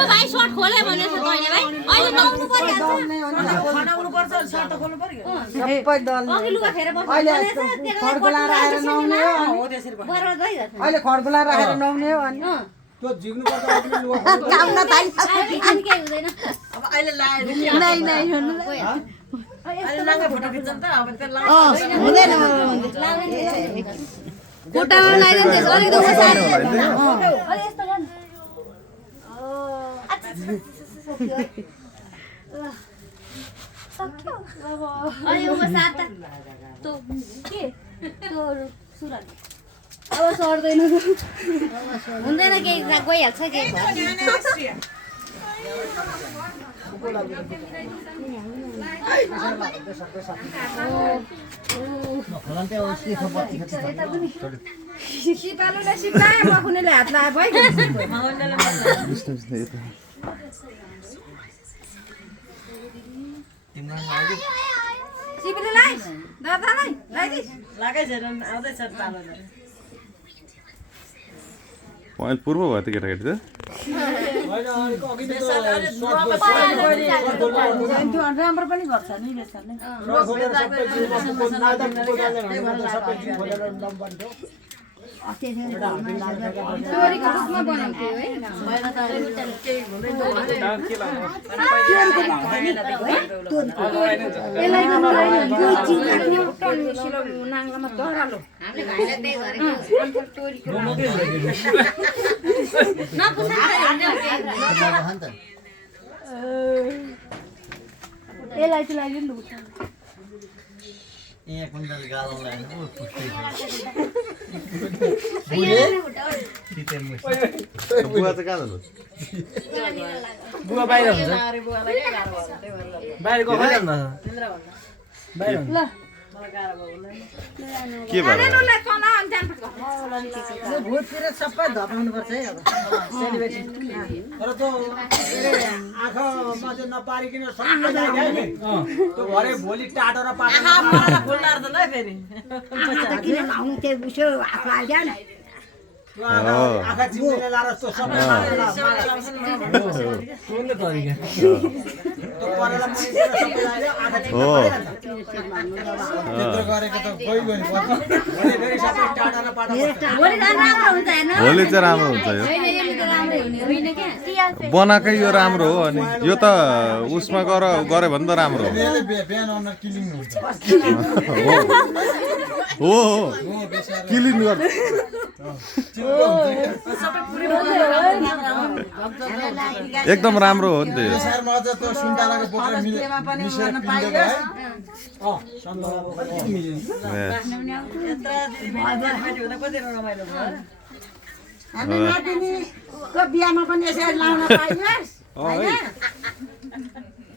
भाइ सर्ट खोले भने त तैले भाइ अहिले दौड्नु परिहाल्छ खडाउनु पर्छ सर्ट त खोल्नु पर्यो सबै दल अघि लुगा फेर बस्नु अहिले खडबुला राखेर नहुने हो बराबर गइरहेछ अहिले खडबुला राखेर नहुने हो अनि त्यो झिक्नु पर्छ अघि लुगा काम न थाइ अनि के हुँदैन अब अहिले लाएर नै नै हुनु अहिले लागा फोटो खिच्छ त अब त्यो लागा हुँदैन खुट्टामा लगाइदिन्छ अलिकति उसार्नु अलि यस्तो गर्नु अलि उसार त त्यो के त्यो सुरन अब सर्दैन हुँदैन केही गइहाल्छ केही सिपालुले सिपाए मखुनेले हात लाए भयो सिपालु लाइ दादालाई लाइदिस लागे छैन आउँदैछ पालो पहिले पूर्व भयो त केटाकेटी त राम्रो पनि गर्छ नि बेचारले चोरीको रूपमा बनाउँथ्यो है नाङ्गामा चढालो यसलाई चाहिँ लगाइदिनु ए कुण्डल गालो लाइन ओ पुष्टि बुवा चाहिँ कहाँ जानु बुवा बाहिर हुन्छ बाहिर गएर न बाहिर ल के भएर भूततिर सबै धपाउनु पर्छ है अब सेलिब्रेसन तर त्यो आँखा माथि नपारिकन सबै जाने नि त्यो भरे भोलि टाटो र पाटो फुल्लार त ल फेरि किन लाउनु त्यो उसो आफू आइदिएन आँखा चिम्लेर लाएर त्यो सबै फुल्ने तरिका त्यो परेर मनिसले सबै लायो आँखा चिम्लेर त्यत्रो गरेको त कोही पनि पर्छ फेरि सबै टाटो र पाटो भोलि झन् राम्रो हुन्छ हेर्नु भोलि चाहिँ राम्रो हुन्छ यो होइन यसले त राम्रै हुने होइन क्या बनाएकै यो राम्रो हो अनि यो त उसमा गऱ्यो भने त राम्रो हो बिहान अनुहार किलिङ हुन्छ हो क्लिन गर्छ एकदम राम्रो हो नि त यो सारमा अझ त्यो सुन्तालाको बोकेर मिसेर पिन्देको है सन्दर्भ कति मिल्यो हामी नातिनीको बिहामा पनि यसरी लाउन पाइयोस् होइन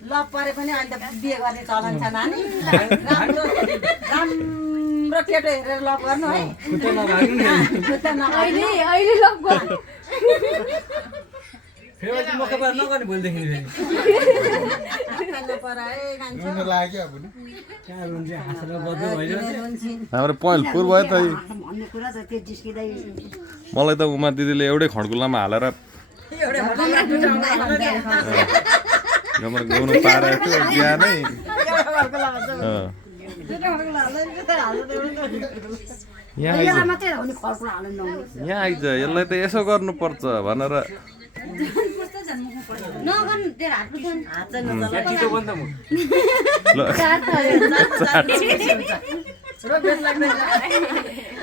ल परे पनि अहिले त बिहे गर्ने चलन छ नानी राम्रो राम्रो केटो हेरेर लप गर्नु है खुट्टा नलाग्नु अहिले लक गर्नु फेरि मौका पार नगर्ने भोलिदेखि रुन लाग्यो अब नि कहाँ रुन्छ हाँसेर बद्यो भइरहेछ हाम्रो पहिलो पूर्व भयो त भन्ने कुरा त त्यो जिस्किँदै मलाई त उमा दिदीले एउटै खड्कुलामा हालेर गाउनु पारेको थियो बिहानै यहाँ मात्रै हो नि खर्कुला हाल्नु नहुने यहाँ आइज यसलाई त यसो गर्नुपर्छ भनेर नगर्नु तेरो हात दुख्छ चितो बन्द म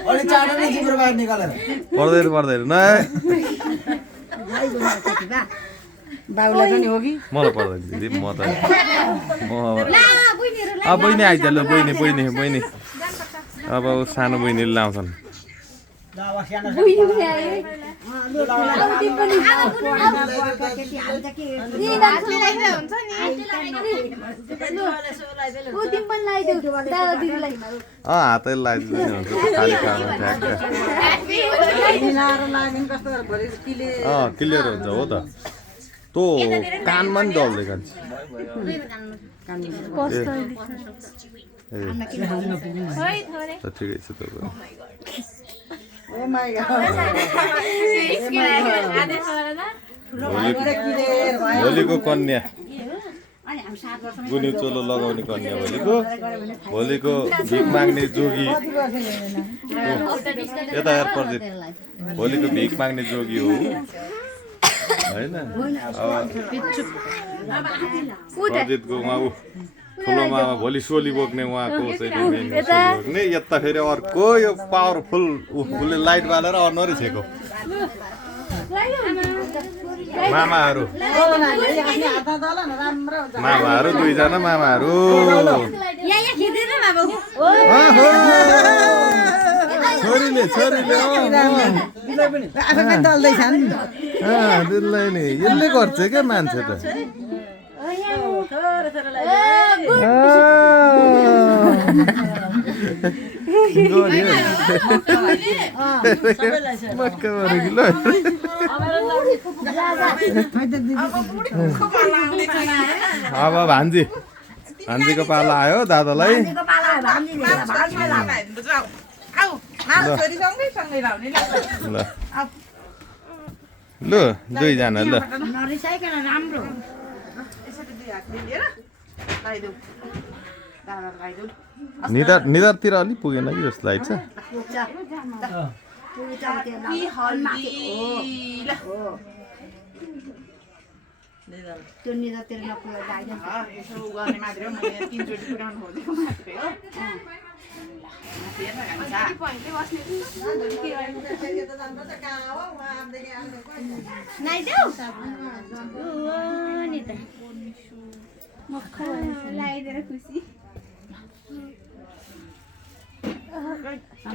अलि चाँडो नै जिब्रो बाहिर निकालेर पर्दैन न बाउलाई पनि हो कि मलाई पर्दैन दिदी म त अब बहिनी आइज ल बहिनी अब सानो बहिनीले लाउँछन् हातै लगाइदिनु खाली खाना ट्याक्क क्लियर हुन्छ हो त तँ कानमा नि डल्दै कान्छ ठिकै छ तपाईँ भोलिको कन्या गुन्यु चोलो लगाउने कन्या भोलिको भिख माग्ने जोगी यता हेर प्रजित भोलिको भिख माग्ने जोगी हो होइन प्रजितको उहाँ ठुलो मामा भोलि सोली बोक्ने उहाँको बोक्ने यता फेरि अर्को यो पावरफुल उसले लाइट बालेर अनुहारै छेको मामाहरू दुईजना मामाहरू छोरीले दिल्लै नि यसले गर्छ क्या मान्छे त अब भान्जीको पाला आयो दादालाई ल दुईजना ल निधारतिर अलिक पुगेन कि जस्तो लाग्छ त्यो निधारतिर नपुग्दा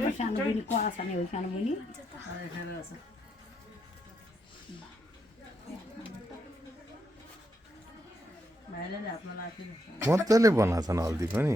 सानो बुनी कला छ नि हो सानो बुनी मजाले बनाएको छन् हल्दी पनि